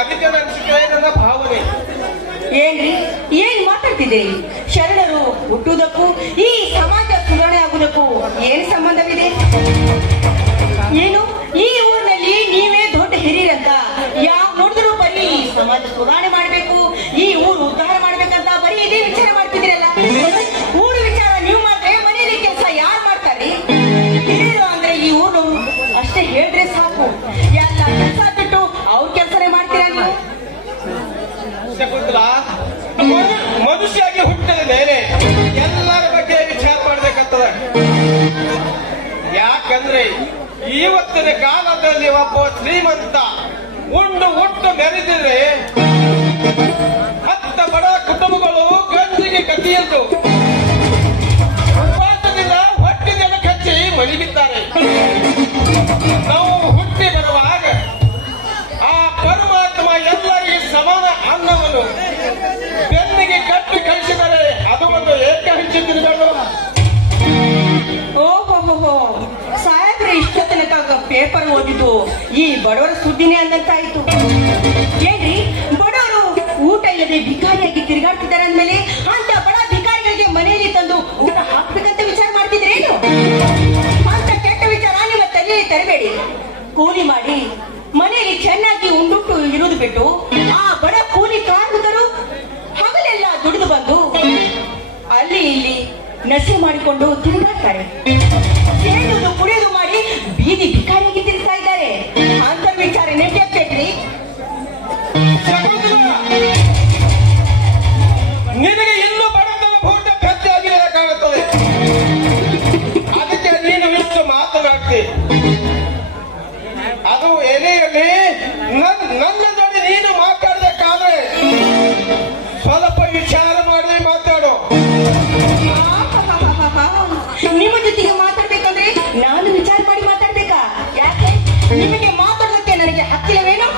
ಅದಕ್ಕೆ ನನ್ನ ಭಾವನೆ. ಏನ್ರಿ ಏನ್ ಮಾತಾಡ್ತಿದ್ದೀರಿ? ಶರಣರು ಹುಟ್ಟುವುದಕ್ಕೂ ಈ ಸಮಾಜ ಸುಧಾರಣೆ ಆಗುವುದಕ್ಕೂ ಏನ್ ಸಂಬಂಧವಿದೆ? ಏನು ಈ ಊರಿನಲ್ಲಿ ನೀವೇ ದೊಡ್ಡ ಹಿರಿಯರಂತ ಯಾವ ನೋಡಿದ್ರು ಬರೀ ಸಮಾಜ ಸುಧಾರಣೆ ಮಾಡ್ಬೇಕು, ಈ ಊರು ಉದ್ಧಾರ ಮಾಡ್ಬೇಕಂತ ಬರೀ ಇದೇ ವಿಚಾರ ಮಾಡ್ತಿದ್ದೀರಲ್ಲ. ಊರು ವಿಚಾರ ನೀವು ಮಾಡ್ರೆ ಮನೆಯಲ್ಲಿ ಕೆಲಸ ಯಾರು ಮಾಡ್ತಾರ್ರಿ? ಹಿರಿಯರು ಅಂದ್ರೆ ಈ ಊರು ಅಷ್ಟೇ ಹೇಳಿದ್ರೆ ಸಾಕು, ಎಲ್ಲ ಕೆಲಸ ಬಿಟ್ಟು ಅವ್ರ ಕೆಲಸನೇ ಮಾಡ್ತೀರಾ ನೀವು? ಶಕುಂತಲಾ, ಮನುಷ್ಯಾಗಿ ಹುಟ್ಟಿದ ಮೇಲೆ ಎಲ್ಲರ ಬಗ್ಗೆ ವಿಚಾರ ಮಾಡ್ಬೇಕಂತದ. ಯಾಕಂದ್ರೆ ಇವತ್ತಿನ ಕಾಲದಲ್ಲಿ ಒಬ್ಬ ಶ್ರೀಮಂತ ಉಂಡು ಹುಟ್ಟು ಮೆರೆದಿದ್ರೆ 10 ಬಡ ಕುಟುಂಬಗಳು ಗಂಜಿಗೆ ಕಟ್ಟಿಯದ್ದು ಉಪವಾಸದಿಂದ ಹೊಟ್ಟಿಗೆಲ್ಲ ಕಚ್ಚಿ ಮಲಗಿದ್ದಾರೆ. ನಾವು ಹುಟ್ಟಿ ಬರುವಾಗ ಆ ಪರಮಾತ್ಮ ಎಲ್ಲರಿಗೆ ಸಮಾನ ಅನ್ನವನ್ನು ಬೆನ್ನಿಗೆ ಕಟ್ಟಿ ಕಳಿಸಿದರೆ ಅದು ಒಂದು ಏಕ ಹಂಚಿ ತಿರುಗಲು. ಓಹೋ, ಸಾಹೇಬ್ರೆ ಇಷ್ಟ ತನಕ ಪೇಪರ್ ಓದಿದ್ದು ಈ ಬಡವರ ಸುದ್ದಿನೇ ಅಂದಂತಾಯ್ತು. ಏನ್ರಿ ಬಡವರು ಊಟ ಇಲ್ಲದೆ ಭಿಕಾರಿಯಾಗಿ ತಿರುಗಾಡ್ತಿದ್ದಾರೆ ಅಂದ್ಮೇಲೆ ಅಂತ ಬಡ ಭಿಕಾರಿಗಳಿಗೆ ಮನೆಯಲ್ಲಿ ತಂದು ಊಟ ಹಾಕ್ಬೇಕಂತ ವಿಚಾರ ಮಾಡ್ತಿದ್ರೇನು? ಅಂತ ಕೆಟ್ಟ ವಿಚಾರ ನಿಮ್ಮ ತಲೆಯಲ್ಲಿ ತರಬೇಡಿ. ಕೂಲಿ ಮಾಡಿ ಮನೆಯಲ್ಲಿ ಚೆನ್ನಾಗಿ ಉಂಡುಟ್ಟು ಇರುವುದು ಬಿಟ್ಟು ಆ ಬಡ ಕೂಲಿ ಕಾರ್ಮಿಕರು ಹಗಲೆಲ್ಲ ದುಡಿದು ಬಂದು ಅಲ್ಲಿ ಇಲ್ಲಿ ನಶೆ ಮಾಡಿಕೊಂಡು ತಿರುಗಾಡ್ತಾರೆ. ಕೇಳುವುದು ಕುಡಿಯೋದು ಮಾಡಿ ಬೀದಿ ಭಿಕಾರಿಯಾಗಿ ತಿರುಗ್ತಾ ಇದ್ದಾರೆ. ಅಂತ ವಿಚಾರ ನೆಟ್ಟೇಕ್ರಿ. ನಿನಗೆ ಇನ್ನೂ ಬಡತನ ಭೂತ ಪ್ರತ್ಯಾಗಿ ಕಾಣುತ್ತದೆ. ಅದಕ್ಕೆ ನೀನು ಇಷ್ಟು ಮಾತನಾಡ್ತಿ. ಅದು ಎಲೆಯಲ್ಲಿ ನನ್ನ ಜೊತೆ ನೀನು ಮಾತಾಡಬೇಕಾದ್ರೆ ಸ್ವಲ್ಪ ವಿಚಾರ ಮಾಡಿ ಮಾತಾಡು. ನಿಮ್ಮ ಜೊತೆಗೆ ಮಾತಾಡ್ಬೇಕಂದ್ರೆ ನಾನು ವಿಚಾರ ಮಾಡಿ ಮಾತಾಡ್ಬೇಕಾ? ಯಾಕೆ ನಿಮಗೆ ಮಾತಾಡೋದಕ್ಕೆ ನನಗೆ ಹತ್ತಿರವೇನು?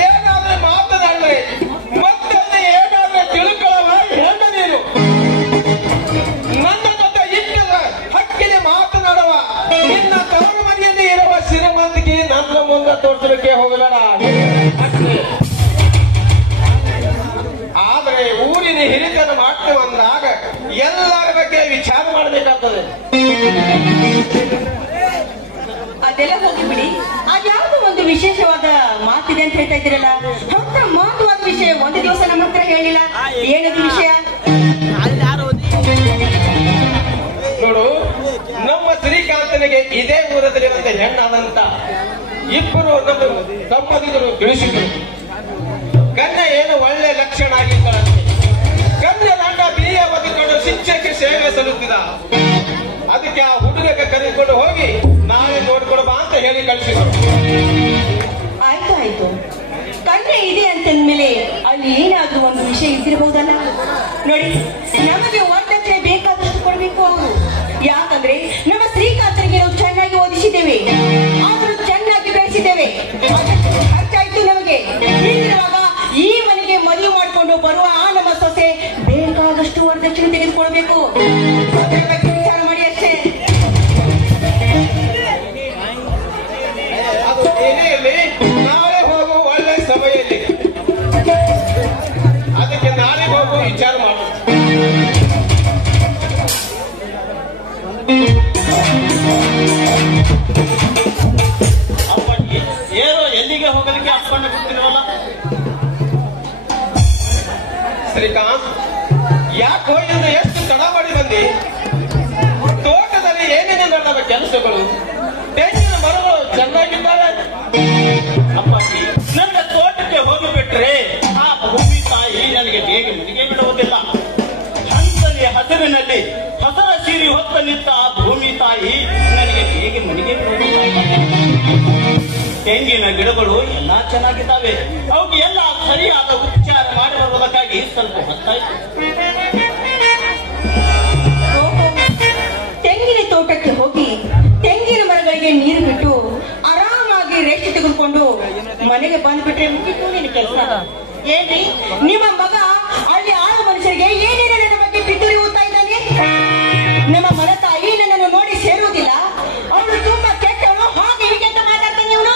ಏನಾದ್ರೆ ಮಾತನಾಡಲಿ ಮತ್ತೊಂದು ಏನಾದ್ರೆ ತಿಳ್ಕೊಳ್ಳವ ಹೇಳ. ನೀನು ನನ್ನ ಜೊತೆ ಇಟ್ಟದ ಹಕ್ಕಿಗೆ ಮಾತನಾಡುವ ನಿನ್ನ ತವರು ಮನೆಯಲ್ಲಿ ಇರುವ ಶ್ರೀಮಂತಿಗೆ ನನ್ನ ಮುಂದೆ ತೋರಿಸಲಿಕ್ಕೆ ಹೋಗಬೇಡ. ಆದರೆ ಊರಿನ ಹಿರಿತನ ಮಾಡ್ತೇವೆ ಅಂದಾಗ ಎಲ್ಲರ ಬಗ್ಗೆ ವಿಚಾರ ಮಾಡಬೇಕಾಗ್ತದೆ. ಅದೆಲ್ಲ ಹೋಗಿ ಬಿಡಿ. ಅದ್ಯಾವುದೋ ಒಂದು ವಿಶೇಷವಾದ ಮಾತಿದೆ ಅಂತ ಹೇಳ್ತಾ ಇದ್ದೀರಲ್ಲ, ಅಂತ ಮಹತ್ವವಾದ ವಿಷಯ ಒಂದು ದಿವಸ ನಮ್ಮ ಹತ್ರ ಹೇಳಿಲ್ಲ. ಏನದು ವಿಷಯ? ನೋಡು, ನಮ್ಮ ಶ್ರೀಕಾಂತನಿಗೆ ಇದೇ ಊರದಲ್ಲಿ ಒಂದು ಹೆಣ್ಣಾದಂತ ಇಬ್ಬರು ನಮ್ಮ ಸಂಬಂಧಿಕರು ತಿಳಿಸಿದ್ರು. ಕನ್ಯೆ ಏನು ಒಳ್ಳೆ ಲಕ್ಷಣ ಆಗಿದ್ದರಂತೆ. ಕನ್ಯೆ ದಂಡ ಬಿಯ ಬದುಕೊಂಡು ಶಿಕ್ಷೆಗೆ ಸೇವೆ ಸಲ್ಲುತ್ತಿದ್ದ. ಅದಕ್ಕೆ ಆ ಹುಡುಗಕ್ಕೆ ಕರೆದುಕೊಂಡು ಹೋಗಿ ನಾಳೆ ನೋಡ್ಕೊಡು ಬಾ ಅಂತ ಹೇಳಿ ಕಳಿಸಿದ್ರು. ಆಯ್ತು, ಕನ್ಯೆ ಇದೆ ಅಂತಂದ್ಮೇಲೆ ಅಲ್ಲಿ ಏನಾದ್ರೂ ಒಂದು ವಿಷಯ ಇದ್ದಿರಬಹುದಲ್ಲ. ನೋಡಿ, ನಮಗೆ ವರದಕ್ಷಿಣೆ ಬೇಕಾದಷ್ಟು ಕೊಡ್ಬೇಕು ಅವರು. ಯಾಕಂದ್ರೆ ನಮ್ಮ ಶ್ರೀಕಾಂತರಿಗೆ ನಾವು ಚೆನ್ನಾಗಿ ಓದಿಸಿದ್ದೇವೆ, ಆದ್ರೂ ಚೆನ್ನಾಗಿ ಬೆಳೆಸಿದ್ದೇವೆ. ಖರ್ಚಾಯ್ತು ನಮಗೆ. ಹೀಗಿರುವಾಗ ಈ ಮನೆಗೆ ಮದುವೆ ಮಾಡಿಕೊಂಡು ಬರುವ ಆ ನಮ್ಮ ಸೊಸೆ ಬೇಕಾದಷ್ಟು ವರದಕ್ಷಿಣೆ ತೆಗೆದುಕೊಳ್ಬೇಕು. ವಿಚಾರ ಮಾಡಿ ಅಷ್ಟೇ. ಅದು ಏನೆಯಲ್ಲಿ ನಾಳೆ ಹೋಗುವ ಒಳ್ಳೆ ಸಮಯಲ್ಲಿ ಅದಕ್ಕೆ ನಾಳೆ ಹೋಗುವ ವಿಚಾರ ಮಾಡು. ಏನೋ ಎಲ್ಲಿಗೆ ಹೋಗಲಿಕ್ಕೆ ಅಪ್ಪಣ್ಣ ಗೊತ್ತಿರಲ್ಲ. ಶ್ರೀಕಾಂತ್, ಯಾಕೋ ಇನ್ನು ಎಷ್ಟು ತಡ ಮಾಡಿ ಬಂದಿ? ತೋಟದಲ್ಲಿ ಏನೇನು ನಡೆದ ಕೆಲಸಗಳು? ತೆಂಗಿನ ಮರಗಳು ಚೆನ್ನಾಗಿದ್ದಾವೆ. ಅಪ್ಪಾಜಿ, ನನ್ನ ತೋಟಕ್ಕೆ ಹೋಗಿಬಿಟ್ರೆ ಆ ಭೂಮಿ ತಾಯಿ ನನಗೆ ಹೇಗೆ ಮುನಿಗೆ ಬಿಡುವುದಿಲ್ಲ. ಹಂಸಲಿ ಹಸಿರಿನಲ್ಲಿ ಹಸರ ಸೀರೆ ಹೊತ್ತ ನಿಂತ ಆ ಭೂಮಿ ತಾಯಿ ನನಗೆ ಹೇಗೆ ಮುನಿಗೆ ಬಿಡುವುದಿಲ್ಲ. ತೆಂಗಿನ ಗಿಡಗಳು ಎಲ್ಲಾ ಚೆನ್ನಾಗಿದ್ದಾವೆ. ಅವಕ್ಕೆ ಎಲ್ಲ ಸರಿಯಾದ ಉಪಚಾರ ಮಾಡಿ ಬರುವುದಕ್ಕಾಗಿ ಸ್ವಲ್ಪ ಹೊತ್ತಾಯ್ತು. ತೆಂಗಿನ ತೋಟಕ್ಕೆ ಹೋಗಿ ತೆಂಗಿನ ಮರಗಳಿಗೆ ನೀರು ಬಿಟ್ಟು ಆರಾಮಾಗಿ ರೆಸ್ಟ್ ತೆಗೆದುಕೊಂಡು ಮನೆಗೆ ಬಂದ್ಬಿಟ್ರೆ ಮುಗಿತು ನಿನ್ನ ಕೆಲಸ. ಏನ್ರಿ ನಿಮ್ಮ ಮಗ ಅಲ್ಲಿ ಆಳು ಮನುಷ್ಯರಿಗೆ ಏನೇನು ನನ್ನ ಬಗ್ಗೆ ಪಿತೂರಿ ಓದ್ತಾ ಇದ್ದಾನೆ? ನಮ್ಮ ಮನ ತಾಯಿ ನನ್ನನ್ನು ನೋಡಿ ಸೇರುವುದಿಲ್ಲ, ಅವಳು ತುಂಬಾ ಕೆಟ್ಟವಳು, ಹಾಗೆ ಹೀಗೆ ಅಂತ ಮಾತಾಡ್ತಾನೆ ಇವನು.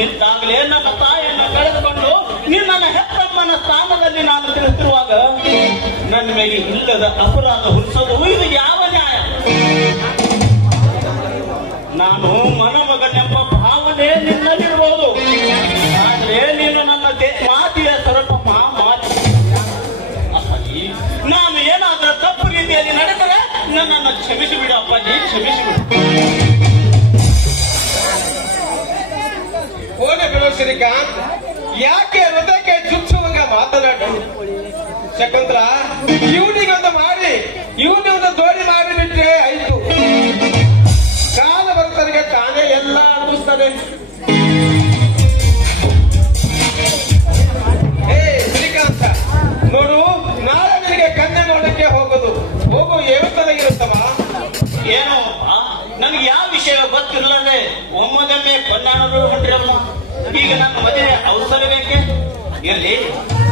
ನಿಂತಾಗಲೇ ನನ್ನ ತಾಯಿಯನ್ನು ಕಳೆದುಕೊಂಡು ನಿನ್ನ ಹೆತ್ತಮ್ಮನ ಸ್ಥಾನದಲ್ಲಿ ನಾನು ತಿಳಿಸಿರುವಾಗ ನನ್ನ ಮೇಲೆ ಇಲ್ಲದ ಅಪರಾಧ ಹೊರಿಸೋದು ಇದು ಯಾವ ನ್ಯಾಯ? ನಾನು ಮನಮಗನೆಂಬ ಭಾವನೆ ನಿನ್ನಲ್ಲಿರ್ಬೋದು, ಆದ್ರೆ ನೀನು ನನ್ನ ಮಾತಿಯ ಸ್ವಲ್ಪ ಮಾತಿ. ಅಪ್ಪಾಜಿ, ನಾನು ಏನಾದ್ರೂ ತಪ್ಪು ರೀತಿಯಲ್ಲಿ ನಡೆದರೆ ನನ್ನನ್ನು ಕ್ಷಮಿಸಿಬಿಡು ಅಪ್ಪಾಜಿ, ಕ್ಷಮಿಸಿಬಿಡು. ಓನೆ ಬಿಡು ಶ್ರೀಕಾಂತ್, ಯಾಕೆ ಹೃದಯಕ್ಕೆ ಚುಚ್ಚುವಂಗ ಮಾತನಾಡು? ಶಕುಂತಲ, ಇವನಿಗೊಂದು ಮಾಡಿ ಇವನಿಗೊಂದು ದೋಡಿ ಮಾಡಿಬಿಟ್ರೆ ಆಯ್ತು. ಕಾಲ ಬರ್ತನಿಗೆ ತಾನೇ ಎಲ್ಲ ಅನಿಸ್ತದೆ. ಶ್ರೀಕಾಂತ ನೋಡು, ನಾಳೆ ನಿನಗೆ ಕನ್ಯೆ ನೋಡಕ್ಕೆ ಹೋಗೋದು ಹೋಗು ಏವತ್ತನಾಗಿರುತ್ತವ. ಏನೋ ನನಗೆ ಯಾವ ವಿಷಯ ಗೊತ್ತಿಲ್ಲದೆ ಒಮ್ಮೊಮ್ಮೆ ಕೊಂಡಾಣರು ಹೊಂಟಿರಮ್ಮ. ಈಗ ನನ್ನ ಮದುವೆ ಅವಸರ ಬೇಕೆ? ಇಲ್ಲಿ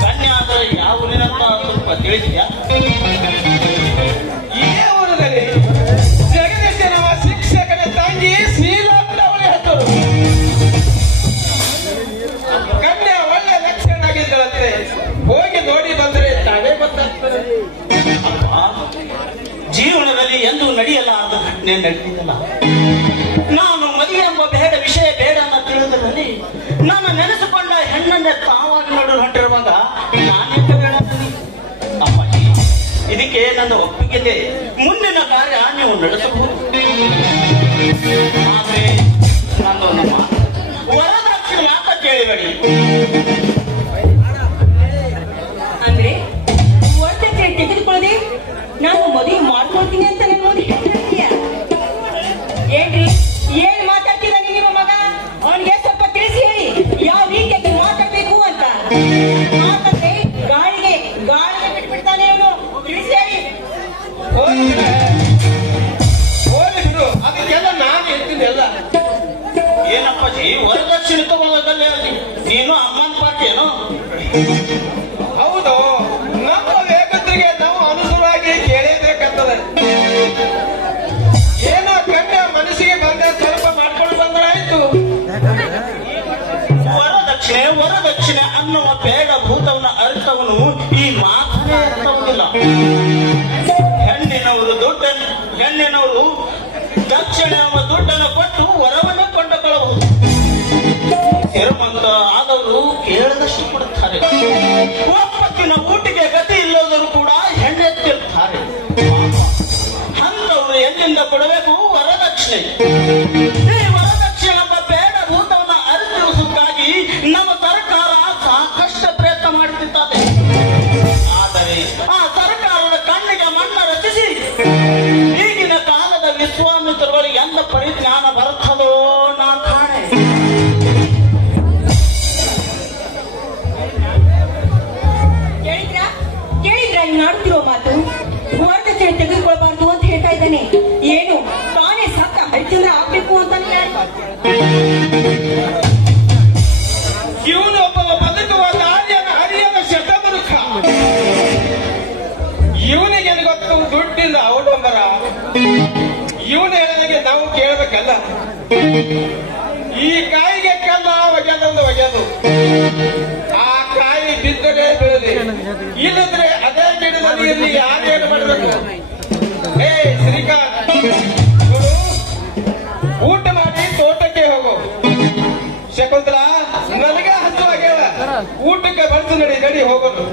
ಕನ್ಯೆ ಆದ್ರೆ ಯಾವ ಊರಿನಂತ ಸ್ವಲ್ಪ ತಿಳಿಸಿದ್ಯಾ? ಇದೇ ಊರಲ್ಲಿ ಜಗದೀಶನವ ಶಿಕ್ಷಕನ ತಂಗಿ ಶೀಲಾಂಬರವಳಿ ಹೆಸರು. ಕನ್ಯೆ ಒಳ್ಳೆ ಲಕ್ಷಣ ಆಗಿದ್ದಳಂತೆ, ಹೋಗಿ ನೋಡಿ ಬಂದರೆ ತಾನೇ ಗೊತ್ತಾಗ್ತದೆ. ಜೀವನದಲ್ಲಿ ಎಂದು ನಡೆಯಲಾರದ ಘಟನೆ ನಡೆದಿಲ್ಲ. ನಾನು ಮದುವೆ ಎಂಬ ಬೇಡ ವಿಷಯ ಬೇಡ ಅಂತ ತಿಳಿದಲ್ಲಿ ನಾನು ನೆನೆಸಿಕೊಂಡ ಹೆಣ್ಣನ್ನೇ ತಾವಾಗಿ ನೋಡಲು ಹೊಂಟಿರುವಾಗ ನಾನೇಕ ಬೇಡ ಅಪ್ಪಾಜಿ, ಇದಕ್ಕೆ ನನ್ನ ಒಪ್ಪಿಗೆ. ಮುಂದಿನ ಕಾರ್ಯ ನೀವು ನಡೆಸಬಹುದು. ಆದ್ರೆ ನನ್ನೊಂದು ಮಾತು, ವರದಕ್ಷಿಣೆ ಯಾಕ ಕೇಳಿಬೇಡಿ. ಅಂದ್ರೆ ವರದಕ್ಷಿಣೆ ತೆಗೆದುಕೊಳ್ಳದೆ ನಾನು ಮದುವೆ ಮಾಡ್ಕೊಳ್ತೀನಿ ಅಂತ ನನ್ನ ಮುಂದೆ ಹೇಳ್ತೀಯ? ಏನ್ರಿ, ಏನ್ ಮಾತಾಡ್ತೀರ ನಿಮ್ಮ ಮಗ? ಅವನಿಗೆ ಸ್ವಲ್ಪ ತಿಳಿಸಿ ಹೇಳಿ ಯಾವ ರೀತಿಯಾಗಿ ಮಾತಾಡ್ಬೇಕು ಅಂತ. ಮಾತಾಡ್ರೆ ಗಾಳಿಗೆ ಬಿಟ್ಬಿಡ್ತಾನೆ ಅವನು. ತಿಳಿಸಿ ಹೇಳಿ. ಹೋಗಿ ಬಿಡು, ಅದಕ್ಕೆಲ್ಲ ನಾನು ಹೇಳ್ತೀನಿ ಎಲ್ಲ. ಏನಪ್ಪಾಜಿ, ವರದಕ್ಷಿಣೆ ತಗೊಳ್ಳೋದಲ್ಲೇ ನೀನು ಅಮ್ಮನ ಪಾರ್ಟಿ ಏನೋ? ಹೌದು, ನಮ್ಮ ವೇಗದ್ರಿಗೆ ನಾವು ಅನುಸರವಾಗಿ ಕೇಳಬೇಕಂತದೆ. ಏನೋ ಕನ್ಯೆ ಮನಸ್ಸಿಗೆ ಬಂದ ಸ್ವಲ್ಪ ಮಾಡ್ಕೊಂಡು ಬಂದ್ರಾಯ್ತು. ವರದಕ್ಷಿಣೆ ಅನ್ನುವ ಬೇಡ ಭೂತವನ ಅರ್ಥವನ್ನು ಈ ಮಾತನೇ ಅರ್ಥವುದಿಲ್ಲ. ಹೆಣ್ಣಿನವರು ದಕ್ಷಿಣ ಎಂಬ ದುಡ್ಡನ್ನು ಕೊಟ್ಟು ವರವನ್ನು ಕೊಂಡುಕೊಳ್ಳಬಹುದು. ಶ್ರೀಮಂತ ಆದವರು ಕೇಳದಷ್ಟು ಕೊಡುತ್ತಾರೆ. ಒಪ್ಪತ್ತಿನ ಊಟಿಗೆ ಗತಿ ಇಲ್ಲದರೂ ಕೂಡ ಹೆಣ್ಣೆತ್ತಿರ್ತಾರೆ. ಅಂತವರು ಎಲ್ಲಿಂದ ಕೊಡಬೇಕು ವರದಕ್ಷಿಣೆ. ಈ ವರದಕ್ಷಿಣೆ ಎಂಬ ಬೇಡ ಭೂತವನ್ನ ಅರಿತಿರುವುದಕ್ಕಾಗಿ ನಮ್ಮ ಸರ್ಕಾರ ಸಾಕಷ್ಟು ಪ್ರಯತ್ನ ಮಾಡುತ್ತಿದ್ದಾರೆ. ಆದರೆ ಆ ಸರ್ಕಾರದ ಕಣ್ಣಿಗೆ ಮಣ್ಣ ರಚಿಸಿ ಈಗಿನ ಕಾಲದ ವಿಶ್ವಾಮಿತ್ರಗಳಿಗೆ ಎಂದ ಪರಿಜ್ಞಾನ ಬರುತ್ತದೋ ನಾ ಕಾಣೆ. ಕೇಳಿದ್ರ ನೀವು ಆಡ್ತಿರೋ ಮಾತು? ವರದಕ್ಷಿಣೆ ತೆಗೆದುಕೊಳ್ಬಾರ್ದು ಅಂತ ಹೇಳ್ತಾ ಇದ್ದಾನೆ. ಏನು ತಾನೇ ಸತ್ತ ಹರಿಚಂದ್ರ ಆಗ್ಬೇಕು ಅಂತ ಇವನು ಒಬ್ಬ ಬದುಕುವ ಹರಿಯದ ಶತಮುಖ. ಇವನಿಗೆ ಗೊತ್ತು ದುಡ್ಡಿಂದ ಅವಡಂಬರ. ಇವನು ಹೇಳಿದಾಗೆ ನಾವು ಕೇಳಬೇಕಲ್ಲ. ಈ ಕಾಯಿಗೆ ಕಲ್ಲ ಒಗೆದೊಂದು ಒಗೆದು, ಆ ಕಾಯಿ ಬಿದ್ದರೆ ಬೀಳಲಿ, ಇಲ್ಲದ್ರೆ ಅದೇ ಗಿಡದಲ್ಲಿ ಇಲ್ಲಿ ಯಾರೇನು ಮಾಡಬೇಕು? ಶ್ರೀಕಾಂತ್ ನೋಡು, ಊಟ ಮಾಡಿ ತೋಟಕ್ಕೆ ಹೋಗು. ಶಕುಂತಲ, ನನಗೆ ಹಸುವಾಗ್ಯಾವ, ಊಟಕ್ಕೆ ಬರ್ತು, ನಡಿ ಹೋಗೋದು.